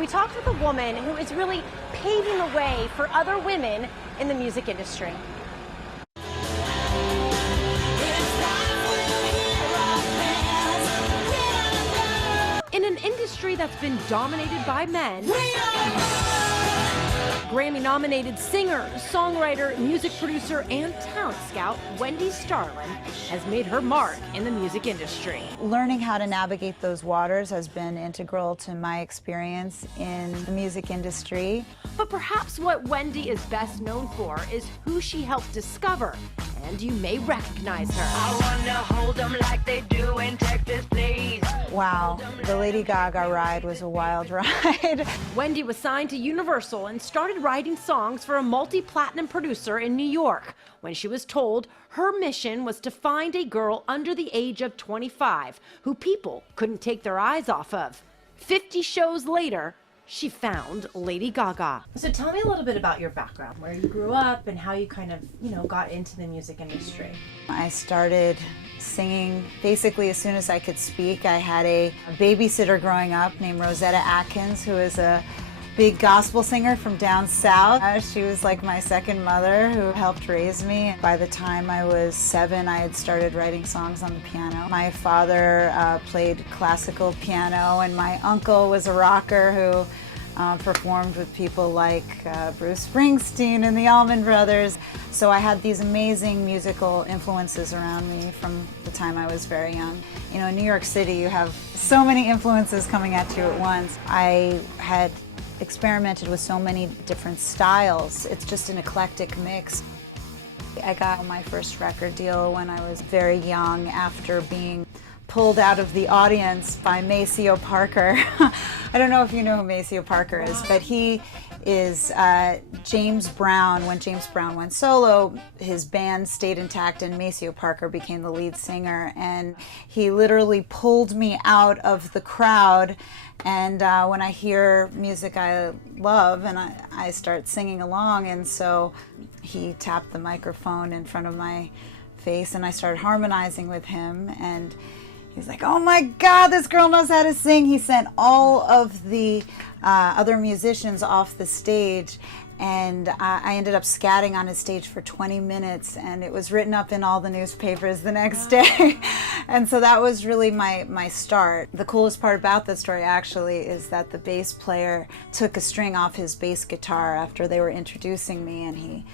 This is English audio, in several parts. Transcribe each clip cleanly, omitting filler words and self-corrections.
We talked with a woman who is really paving the way for other women in the music industry. In an industry that's been dominated by men, Grammy-nominated singer, songwriter, music producer, and talent scout Wendy Starland has made her mark in the music industry. Learning how to navigate those waters has been integral to my experience in the music industry. But perhaps what Wendy is best known for is who she helped discover, and you may recognize her. I wanna hold them like they do in Texas, please. Wow, the Lady Gaga ride was a wild ride. Wendy was signed to Universal and started writing songs for a multi-platinum producer in New York when she was told her mission was to find a girl under the age of 25 who people couldn't take their eyes off of. 50 shows later, she found Lady Gaga. So tell me a little bit about your background, where you grew up and how you kind of, got into the music industry. I started singing basically as soon as I could speak. I had a babysitter growing up named Rosetta Atkins, who is a big gospel singer from down south. She was like my second mother who helped raise me. By the time I was 7, I had started writing songs on the piano. My father played classical piano, and my uncle was a rocker who performed with people like Bruce Springsteen and the Allman Brothers. So I had these amazing musical influences around me from the time I was very young. In New York City, you have so many influences coming at you at once. I had experimented with so many different styles. It's just an eclectic mix. I got my first record deal when I was very young after being pulled out of the audience by Maceo Parker. I don't know if you know who Maceo Parker is, but he is James Brown. When James Brown went solo, his band stayed intact and Maceo Parker became the lead singer, and he literally pulled me out of the crowd. And when I hear music I love, and I start singing along, and so he tapped the microphone in front of my face and I started harmonizing with him, and he's like, "Oh my God, this girl knows how to sing." He sent all of the other musicians off the stage, and I ended up scatting on his stage for 20 minutes, and it was written up in all the newspapers the next day. And so that was really my start. The coolest part about that story actually is that the bass player took a string off his bass guitar after they were introducing me, and he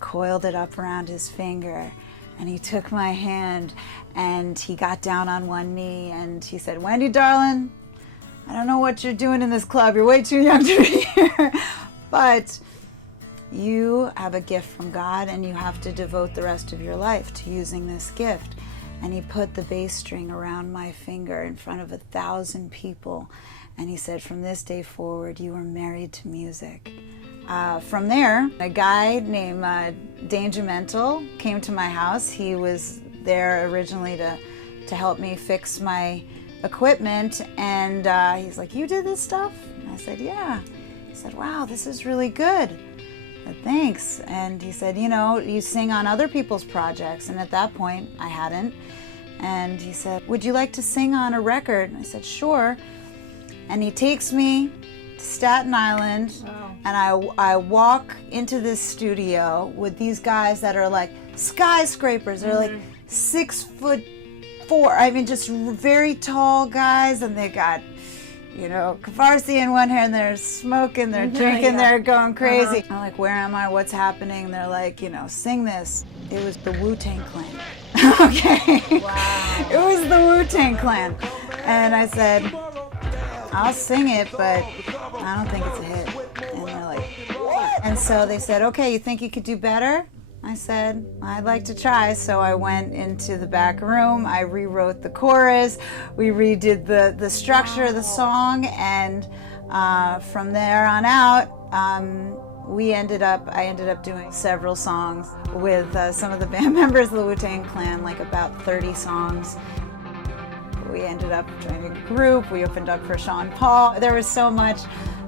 coiled it up around his finger. And he took my hand and he got down on one knee and he said, "Wendy, darling, I don't know what you're doing in this club. You're way too young to be here. But you have a gift from God and you have to devote the rest of your life to using this gift." And he put the bass string around my finger in front of 1,000 people. And he said, "From this day forward, you are married to music." From there, a guy named Danger Mental came to my house. He was there originally to help me fix my equipment, and he's like, "You did this stuff?" And I said, "Yeah." He said, "Wow, this is really good." I said, "Thanks." And he said, "You sing on other people's projects." And at that point, I hadn't. And he said, "Would you like to sing on a record?" And I said, "Sure." And he takes me to Staten Island. Wow. And I walk into this studio with these guys that are like skyscrapers. They're like 6'4". I mean, just very tall guys, and they got, Kafarsi in one hand, they're smoking, they're drinking, they're going crazy. I'm like, "Where am I? What's happening?" And they're like, "Sing this." It was the Wu-Tang Clan. Okay. Wow. It was the Wu-Tang Clan. And I said, "I'll sing it, but I don't think it's a hit." And they're like, "What?" And so they said, "Okay, you think you could do better?" I said, "I'd like to try." So I went into the back room, I rewrote the chorus, we redid the structure of the song, and from there on out, I ended up doing several songs with some of the band members of the Wu-Tang Clan, like about 30 songs. We ended up joining a group, we opened up for Sean Paul. There was so much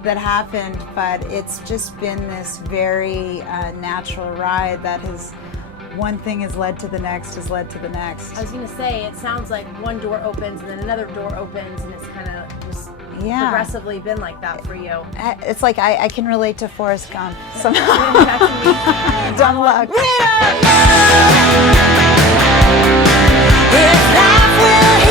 that happened, but it's just been this very natural ride that one thing has led to the next, has led to the next. I was going to say, it sounds like one door opens and then another door opens, and it's kind of just Yeah. progressively been like that for you. It's like I can relate to Forrest Gump somehow. That's amazing. Dumb luck. If life will